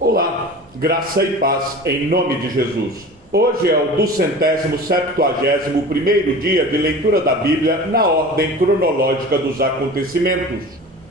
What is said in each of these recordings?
Olá, graça e paz em nome de Jesus. Hoje é o 271º dia de leitura da Bíblia na ordem cronológica dos acontecimentos.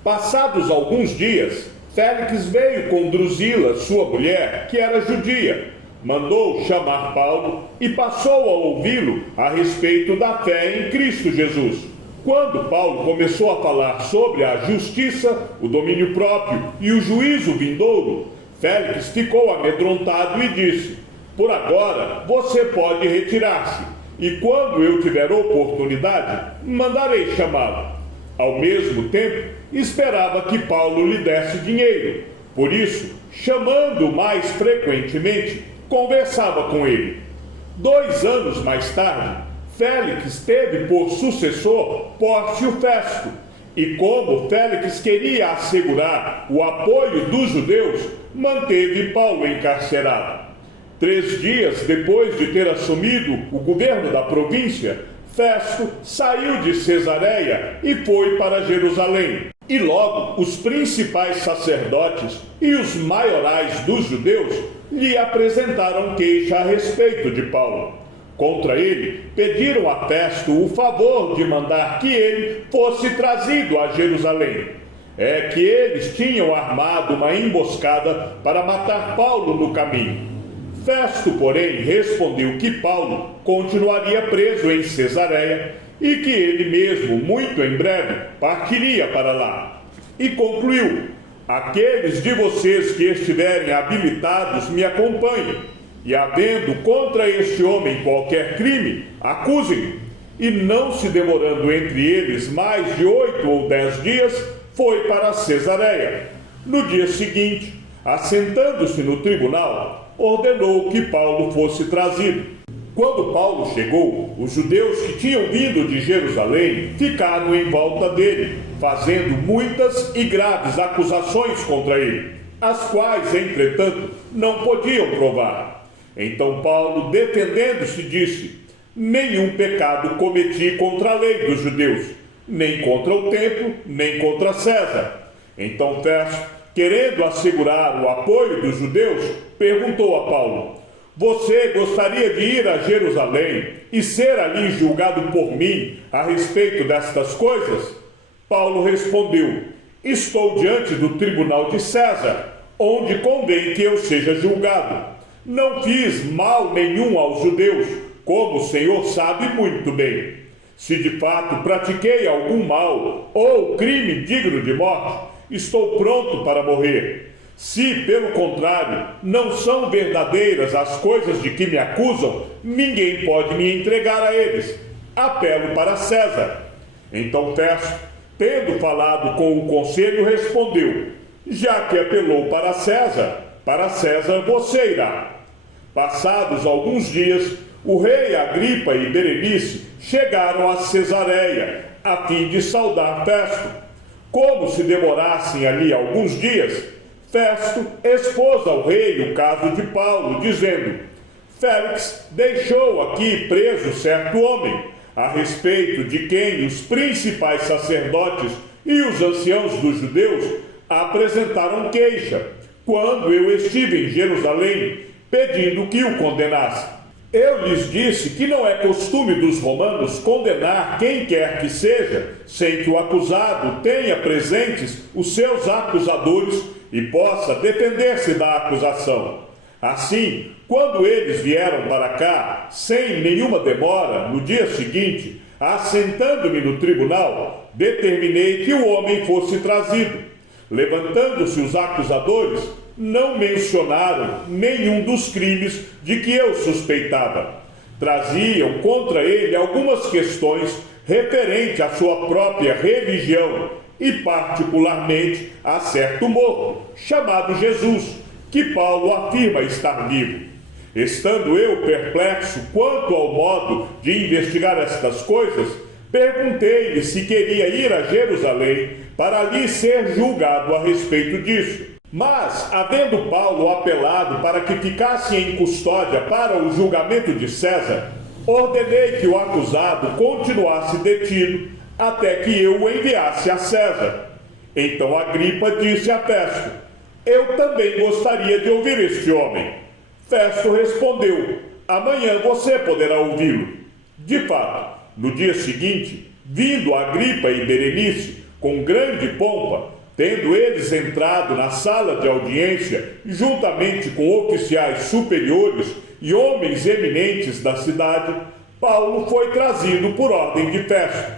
Passados alguns dias, Félix veio com Drusila, sua mulher, que era judia. Mandou chamar Paulo e passou a ouvi-lo a respeito da fé em Cristo Jesus. Quando Paulo começou a falar sobre a justiça, o domínio próprio e o juízo vindouro, Félix ficou amedrontado e disse: por agora você pode retirar-se, e quando eu tiver oportunidade, mandarei chamá-lo. Ao mesmo tempo, esperava que Paulo lhe desse dinheiro. Por isso, chamando-o mais frequentemente, conversava com ele. 2 anos mais tarde, Félix teve por sucessor Pórcio Festo, e como Félix queria assegurar o apoio dos judeus, manteve Paulo encarcerado. 3 dias depois de ter assumido o governo da província, Festo saiu de Cesareia e foi para Jerusalém. E logo os principais sacerdotes e os maiorais dos judeus lhe apresentaram queixa a respeito de Paulo. Contra ele, pediram a Festo o favor de mandar que ele fosse trazido a Jerusalém. É que eles tinham armado uma emboscada para matar Paulo no caminho. Festo, porém, respondeu que Paulo continuaria preso em Cesareia e que ele mesmo, muito em breve, partiria para lá. E concluiu: aqueles de vocês que estiverem habilitados me acompanhem. E havendo contra este homem qualquer crime, acusem-o. E não se demorando entre eles mais de 8 ou 10 dias, foi para Cesareia. No dia seguinte, assentando-se no tribunal, ordenou que Paulo fosse trazido. Quando Paulo chegou, os judeus que tinham vindo de Jerusalém ficaram em volta dele, fazendo muitas e graves acusações contra ele, as quais, entretanto, não podiam provar. Então Paulo, defendendo-se, disse: nenhum pecado cometi contra a lei dos judeus, nem contra o templo, nem contra César. Então Festo, querendo assegurar o apoio dos judeus, perguntou a Paulo: você gostaria de ir a Jerusalém e ser ali julgado por mim a respeito destas coisas? Paulo respondeu: estou diante do tribunal de César, onde convém que eu seja julgado. Não fiz mal nenhum aos judeus, como o Senhor sabe muito bem. Se de fato pratiquei algum mal ou crime digno de morte, estou pronto para morrer. Se, pelo contrário, não são verdadeiras as coisas de que me acusam, ninguém pode me entregar a eles. Apelo para César. Então Festo, tendo falado com o conselho, respondeu: já que apelou para César você irá. Passados alguns dias, o rei Agripa e Berenice chegaram a Cesareia, a fim de saudar Festo. Como se demorassem ali alguns dias, Festo expôs ao rei o caso de Paulo, dizendo: Félix deixou aqui preso certo homem, a respeito de quem os principais sacerdotes e os anciãos dos judeus apresentaram queixa, quando eu estive em Jerusalém, pedindo que o condenasse. Eu lhes disse que não é costume dos romanos condenar quem quer que seja, sem que o acusado tenha presentes os seus acusadores e possa defender-se da acusação. Assim, quando eles vieram para cá, sem nenhuma demora, no dia seguinte, assentando-me no tribunal, determinei que o homem fosse trazido. Levantando-se os acusadores, não mencionaram nenhum dos crimes de que eu suspeitava. Traziam contra ele algumas questões referentes à sua própria religião e particularmente a certo morto, chamado Jesus, que Paulo afirma estar vivo. Estando eu perplexo quanto ao modo de investigar estas coisas, perguntei-lhe se queria ir a Jerusalém para ali ser julgado a respeito disso. Mas, havendo Paulo apelado para que ficasse em custódia para o julgamento de César, ordenei que o acusado continuasse detido até que eu o enviasse a César. Então Agripa disse a Festo: eu também gostaria de ouvir este homem. Festo respondeu: amanhã você poderá ouvi-lo. De fato, no dia seguinte, vindo Agripa e Berenice com grande pompa, tendo eles entrado na sala de audiência, juntamente com oficiais superiores e homens eminentes da cidade, Paulo foi trazido por ordem de Festo.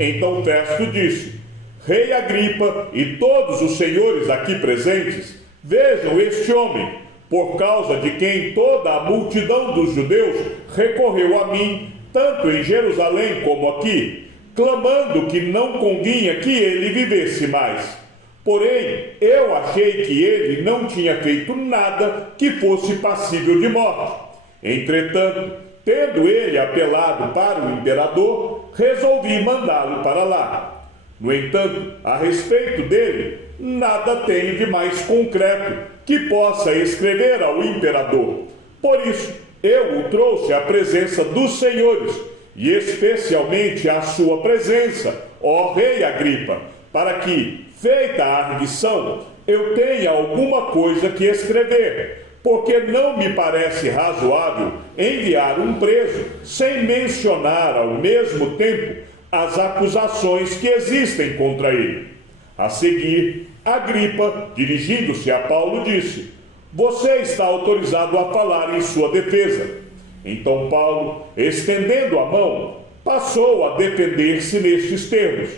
Então Festo disse: Rei Agripa e todos os senhores aqui presentes, vejam este homem, por causa de quem toda a multidão dos judeus recorreu a mim, tanto em Jerusalém como aqui, clamando que não convinha que ele vivesse mais. Porém, eu achei que ele não tinha feito nada que fosse passível de morte. Entretanto, tendo ele apelado para o imperador, resolvi mandá-lo para lá. No entanto, a respeito dele, nada tenho de mais concreto que possa escrever ao imperador. Por isso, eu o trouxe à presença dos senhores, e especialmente à sua presença, ó rei Agripa, para que, feita a arguição, eu tenha alguma coisa que escrever, porque não me parece razoável enviar um preso sem mencionar ao mesmo tempo as acusações que existem contra ele. A seguir, Agripa, dirigindo-se a Paulo, disse: você está autorizado a falar em sua defesa. Então Paulo, estendendo a mão, passou a defender-se nestes termos: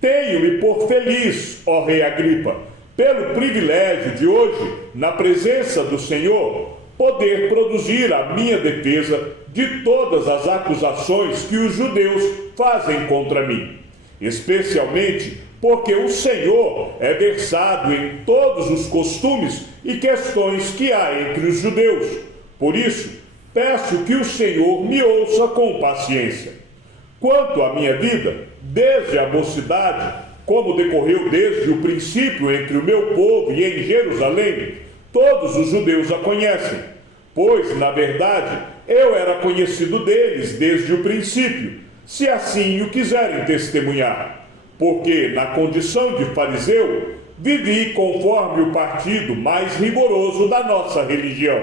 tenho-me por feliz, ó rei Agripa, pelo privilégio de hoje, na presença do Senhor, poder produzir a minha defesa de todas as acusações que os judeus fazem contra mim, especialmente porque o Senhor é versado em todos os costumes e questões que há entre os judeus. Por isso, peço que o Senhor me ouça com paciência. Quanto à minha vida, desde a mocidade, como decorreu desde o princípio entre o meu povo e em Jerusalém, todos os judeus a conhecem, pois, na verdade, eu era conhecido deles desde o princípio, se assim o quiserem testemunhar, porque, na condição de fariseu, vivi conforme o partido mais rigoroso da nossa religião,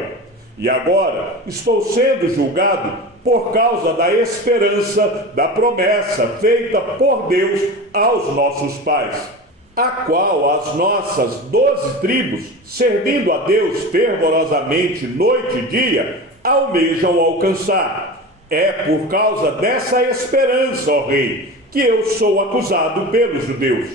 e agora estou sendo julgado por causa da esperança da promessa feita por Deus aos nossos pais, a qual as nossas 12 tribos, servindo a Deus fervorosamente noite e dia, almejam alcançar. É por causa dessa esperança, ó rei, que eu sou acusado pelos judeus,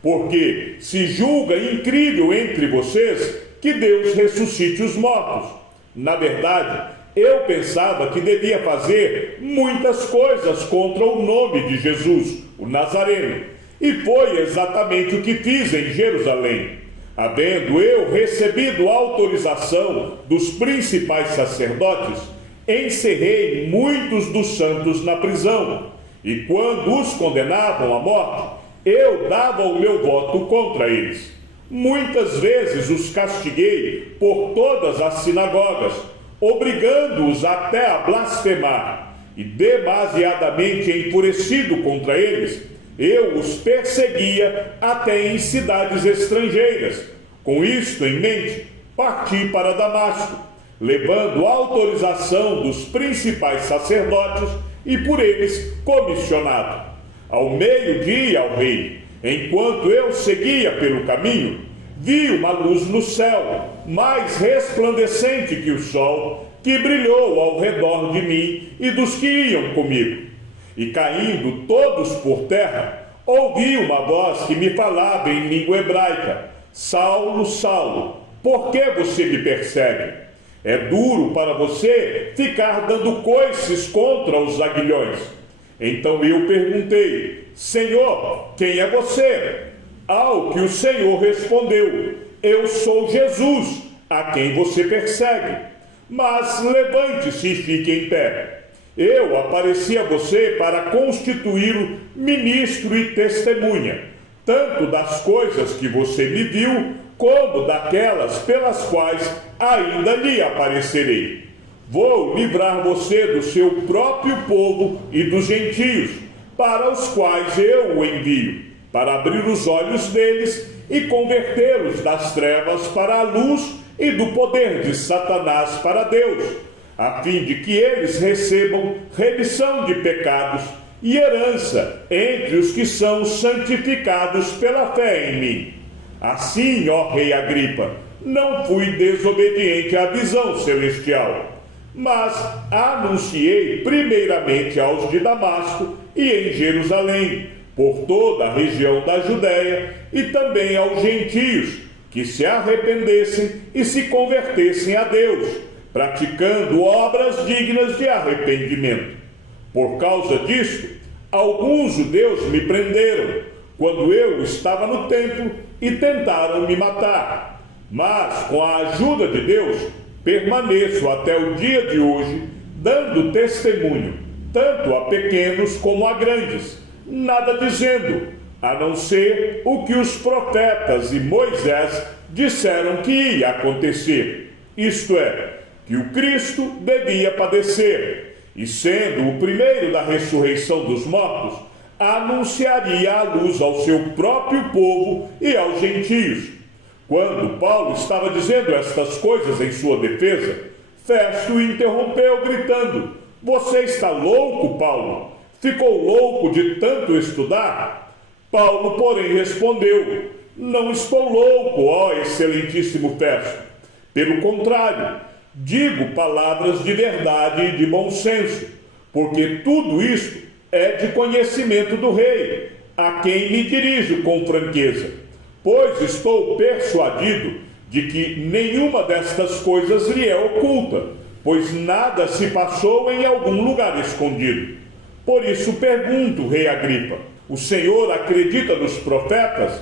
porque se julga incrível entre vocês que Deus ressuscite os mortos. Na verdade, eu pensava que devia fazer muitas coisas contra o nome de Jesus, o Nazareno, e foi exatamente o que fiz em Jerusalém. Havendo eu recebido autorização dos principais sacerdotes, encerrei muitos dos santos na prisão, e quando os condenavam à morte, eu dava o meu voto contra eles. Muitas vezes os castiguei por todas as sinagogas, obrigando-os até a blasfemar, e demasiadamente enfurecido contra eles, eu os perseguia até em cidades estrangeiras. Com isto em mente, parti para Damasco, levando a autorização dos principais sacerdotes e por eles comissionado. Ao meio-dia, ao rei, enquanto eu seguia pelo caminho, vi uma luz no céu, mais resplandecente que o sol, que brilhou ao redor de mim e dos que iam comigo. E caindo todos por terra, ouvi uma voz que me falava em língua hebraica: Saulo, Saulo, por que você me persegue? É duro para você ficar dando coices contra os aguilhões. Então eu perguntei: Senhor, quem é você? Ao que o Senhor respondeu: eu sou Jesus, a quem você persegue. Mas levante-se e fique em pé. Eu apareci a você para constituí-lo ministro e testemunha, tanto das coisas que você me viu, como daquelas pelas quais ainda lhe aparecerei. Vou livrar você do seu próprio povo e dos gentios, para os quais eu o envio, para abrir os olhos deles e convertê-los das trevas para a luz e do poder de Satanás para Deus, a fim de que eles recebam remissão de pecados e herança entre os que são santificados pela fé em mim. Assim, ó rei Agripa, não fui desobediente à visão celestial, mas anunciei primeiramente aos de Damasco e em Jerusalém, por toda a região da Judéia, e também aos gentios, que se arrependessem e se convertessem a Deus, praticando obras dignas de arrependimento. Por causa disto, alguns judeus me prenderam, quando eu estava no templo, e tentaram me matar. Mas, com a ajuda de Deus, permaneço até o dia de hoje, dando testemunho, tanto a pequenos como a grandes, nada dizendo, a não ser o que os profetas e Moisés disseram que ia acontecer, isto é, que o Cristo devia padecer, e sendo o primeiro da ressurreição dos mortos, anunciaria a luz ao seu próprio povo e aos gentios. Quando Paulo estava dizendo estas coisas em sua defesa, Festo o interrompeu, gritando: "Você está louco, Paulo? Ficou louco de tanto estudar?" Paulo, porém, respondeu: "Não estou louco, ó excelentíssimo Festo. Pelo contrário, digo palavras de verdade e de bom senso, porque tudo isto é de conhecimento do rei, a quem me dirijo com franqueza, pois estou persuadido de que nenhuma destas coisas lhe é oculta, pois nada se passou em algum lugar escondido. Por isso pergunto, rei Agripa, o senhor acredita nos profetas?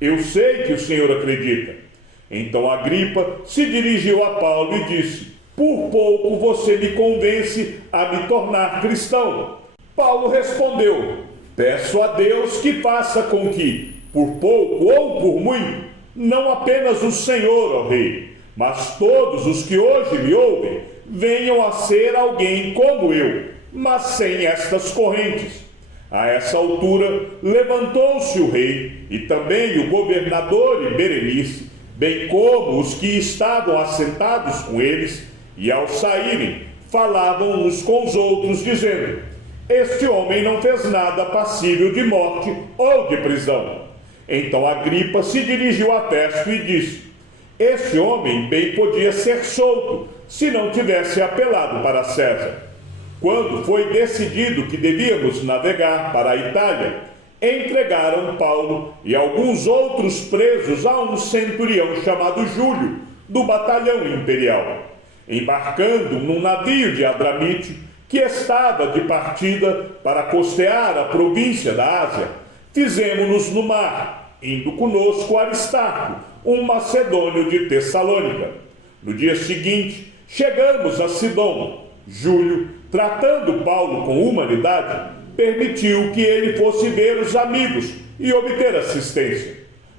Eu sei que o senhor acredita." Então Agripa se dirigiu a Paulo e disse: "Por pouco você me convence a me tornar cristão." Paulo respondeu: "Peço a Deus que faça com que, por pouco ou por muito, não apenas o Senhor, ó rei, mas todos os que hoje me ouvem, venham a ser alguém como eu, mas sem estas correntes." A essa altura, levantou-se o rei e também o governador e Berenice, bem como os que estavam assentados com eles, e ao saírem, falavam uns com os outros, dizendo: "Este homem não fez nada passível de morte ou de prisão." Então Agripa se dirigiu a Festo e disse: "Este homem bem podia ser solto, se não tivesse apelado para César." Quando foi decidido que devíamos navegar para a Itália, entregaram Paulo e alguns outros presos a um centurião chamado Júlio, do batalhão imperial. Embarcando num navio de Adramite, que estava de partida para costear a província da Ásia, fizemo-nos no mar, indo conosco Aristarco, um macedônio de Tessalônica. No dia seguinte, chegamos a Sidom. Júlio, tratando Paulo com humanidade, permitiu que ele fosse ver os amigos e obter assistência.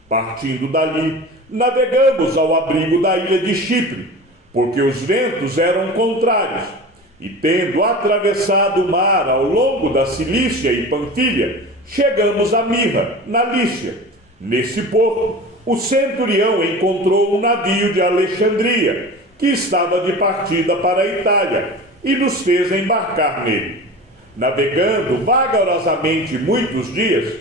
Partindo dali, navegamos ao abrigo da ilha de Chipre, porque os ventos eram contrários, e tendo atravessado o mar ao longo da Cilícia e Panfilha, chegamos a Mirra, na Lícia. Nesse porto, o centurião encontrou um navio de Alexandria, que estava de partida para a Itália, e nos fez embarcar nele. Navegando vagarosamente muitos dias,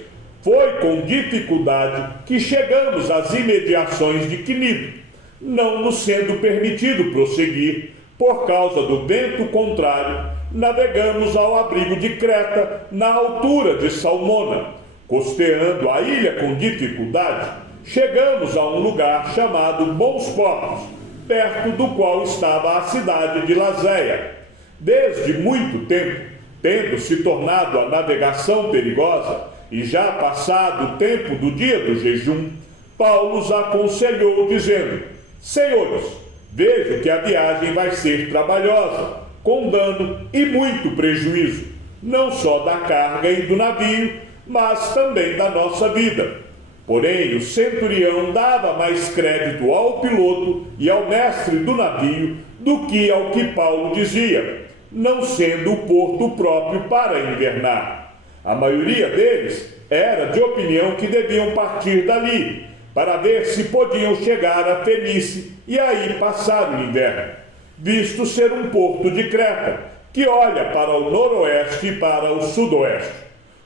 foi com dificuldade que chegamos às imediações de Cnido, não nos sendo permitido prosseguir, por causa do vento contrário. Navegamos ao abrigo de Creta, na altura de Salmona. Costeando a ilha com dificuldade, chegamos a um lugar chamado Bons Portos, perto do qual estava a cidade de Lazéia. Desde muito tempo, tendo se tornado a navegação perigosa, e já passado o tempo do dia do jejum, Paulo os aconselhou, dizendo: "Senhores, vejo que a viagem vai ser trabalhosa, com dano e muito prejuízo, não só da carga e do navio, mas também da nossa vida." Porém, o centurião dava mais crédito ao piloto e ao mestre do navio do que ao que Paulo dizia, não sendo o porto próprio para invernar. A maioria deles era de opinião que deviam partir dali, para ver se podiam chegar a Fenícia e aí passar o inverno, visto ser um porto de Creta, que olha para o noroeste e para o sudoeste,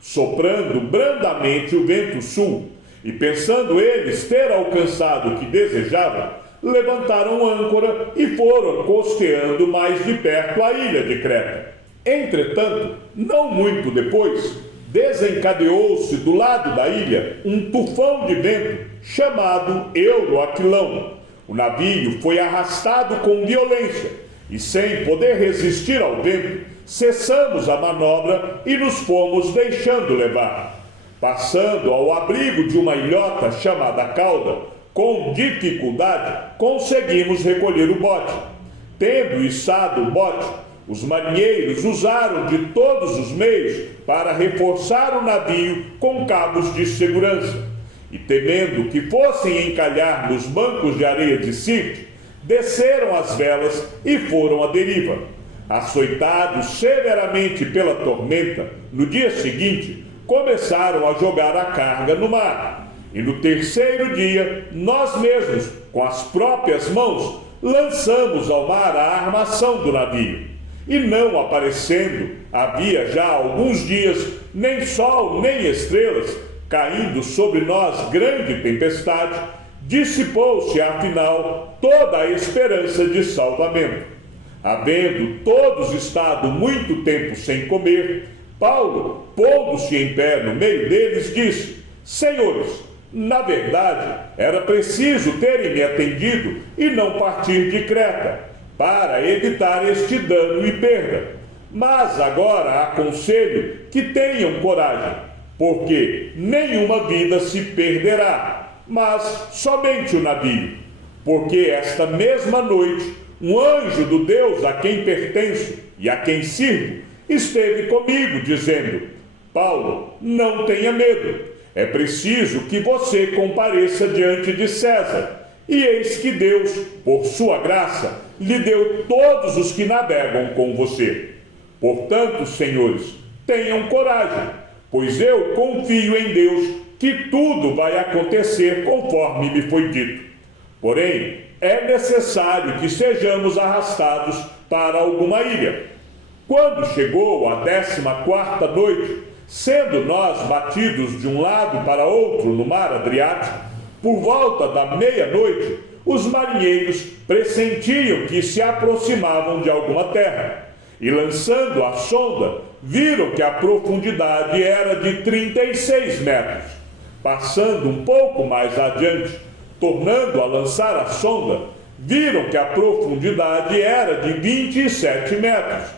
soprando brandamente o vento sul, e pensando eles ter alcançado o que desejavam, levantaram âncora e foram costeando mais de perto a ilha de Creta. Entretanto, não muito depois, desencadeou-se do lado da ilha um tufão de vento chamado Euroaquilão. O navio foi arrastado com violência e, sem poder resistir ao vento, cessamos a manobra e nos fomos deixando levar. Passando ao abrigo de uma ilhota chamada Cauda, com dificuldade conseguimos recolher o bote. Tendo içado o bote, os marinheiros usaram de todos os meios para reforçar o navio com cabos de segurança. E temendo que fossem encalhar nos bancos de areia de Sirte, desceram as velas e foram à deriva. Açoitados severamente pela tormenta, no dia seguinte, começaram a jogar a carga no mar. E no terceiro dia, nós mesmos, com as próprias mãos, lançamos ao mar a armação do navio. E não aparecendo, havia já alguns dias, nem sol nem estrelas, caindo sobre nós grande tempestade, dissipou-se afinal toda a esperança de salvamento. Havendo todos estado muito tempo sem comer, Paulo, pondo-se em pé no meio deles, disse: Senhores, na verdade, era preciso terem me atendido e não partir de Creta, para evitar este dano e perda. Mas agora aconselho que tenham coragem, porque nenhuma vida se perderá, mas somente o navio. Porque esta mesma noite, um anjo do Deus a quem pertenço e a quem sirvo, esteve comigo, dizendo: Paulo, não tenha medo. É preciso que você compareça diante de César. E eis que Deus, por sua graça, lhe deu todos os que navegam com você. Portanto, senhores, tenham coragem, pois eu confio em Deus que tudo vai acontecer conforme me foi dito. Porém, é necessário que sejamos arrastados para alguma ilha. Quando chegou a 14ª noite, sendo nós batidos de um lado para outro no mar Adriático, por volta da meia-noite, os marinheiros pressentiam que se aproximavam de alguma terra, e lançando a sonda, viram que a profundidade era de 36 metros. Passando um pouco mais adiante, tornando a lançar a sonda, viram que a profundidade era de 27 metros,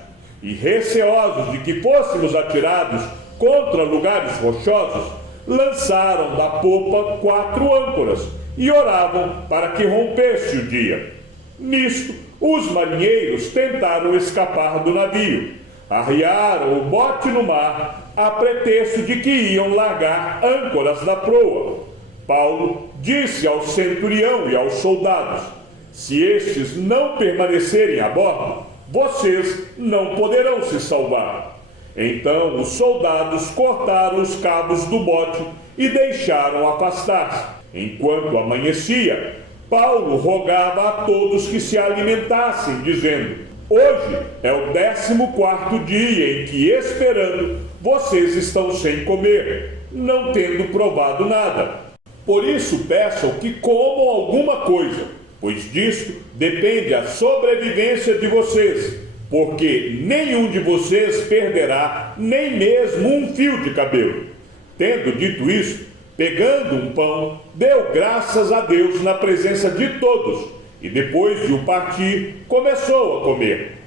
e receosos de que fôssemos atirados contra lugares rochosos, lançaram da popa 4 âncoras e oravam para que rompesse o dia. Nisto, os marinheiros tentaram escapar do navio, arriaram o bote no mar a pretexto de que iam largar âncoras da proa. Paulo disse ao centurião e aos soldados: se estes não permanecerem a bordo, vocês não poderão se salvar. Então os soldados cortaram os cabos do bote e deixaram afastar-se. Enquanto amanhecia, Paulo rogava a todos que se alimentassem, dizendo: hoje é o 14º dia em que, esperando, vocês estão sem comer, não tendo provado nada. Por isso peçam que comam alguma coisa, pois disto depende a sobrevivência de vocês. Porque nenhum de vocês perderá nem mesmo um fio de cabelo. Tendo dito isso, pegando um pão, deu graças a Deus na presença de todos, e depois de o partir, começou a comer.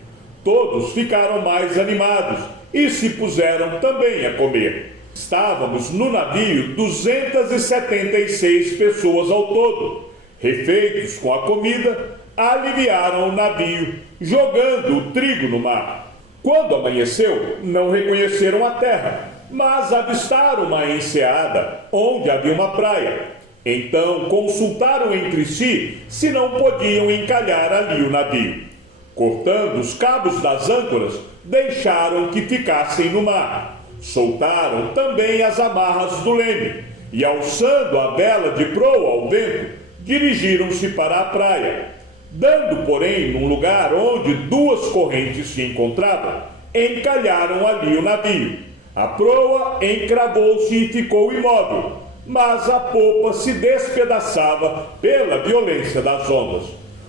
Todos ficaram mais animados e se puseram também a comer. Estávamos no navio 276 pessoas ao todo. Refeitos com a comida, aliviaram o navio, jogando o trigo no mar. Quando amanheceu, não reconheceram a terra, mas avistaram uma enseada, onde havia uma praia. Então consultaram entre si se não podiam encalhar ali o navio. Cortando os cabos das âncoras, deixaram que ficassem no mar. Soltaram também as amarras do leme, e, alçando a vela de proa ao vento, dirigiram-se para a praia. Dando, porém, num lugar onde duas correntes se encontravam, encalharam ali o navio. A proa encravou-se e ficou imóvel, mas a popa se despedaçava pela violência das ondas.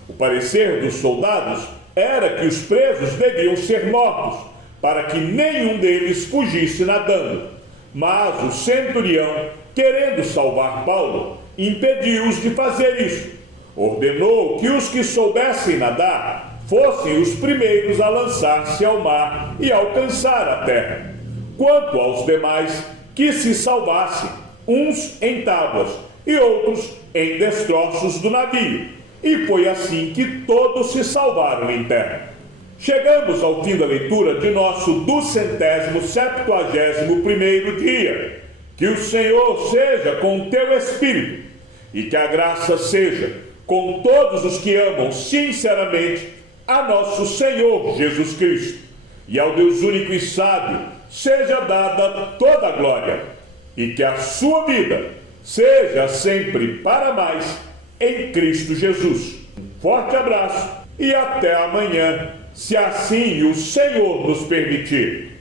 O parecer dos soldados era que os presos deviam ser mortos, para que nenhum deles fugisse nadando. Mas o centurião, querendo salvar Paulo, impediu-os de fazer isso. Ordenou que os que soubessem nadar fossem os primeiros a lançar-se ao mar e alcançar a terra. Quanto aos demais, que se salvassem, uns em tábuas e outros em destroços do navio. E foi assim que todos se salvaram em terra. Chegamos ao fim da leitura de nosso 271º dia. Que o Senhor seja com o teu espírito e que a graça seja com todos os que amam sinceramente a nosso Senhor Jesus Cristo. E ao Deus único e sábio seja dada toda a glória, e que a sua vida seja sempre para mais em Cristo Jesus. Um forte abraço e até amanhã, se assim o Senhor nos permitir.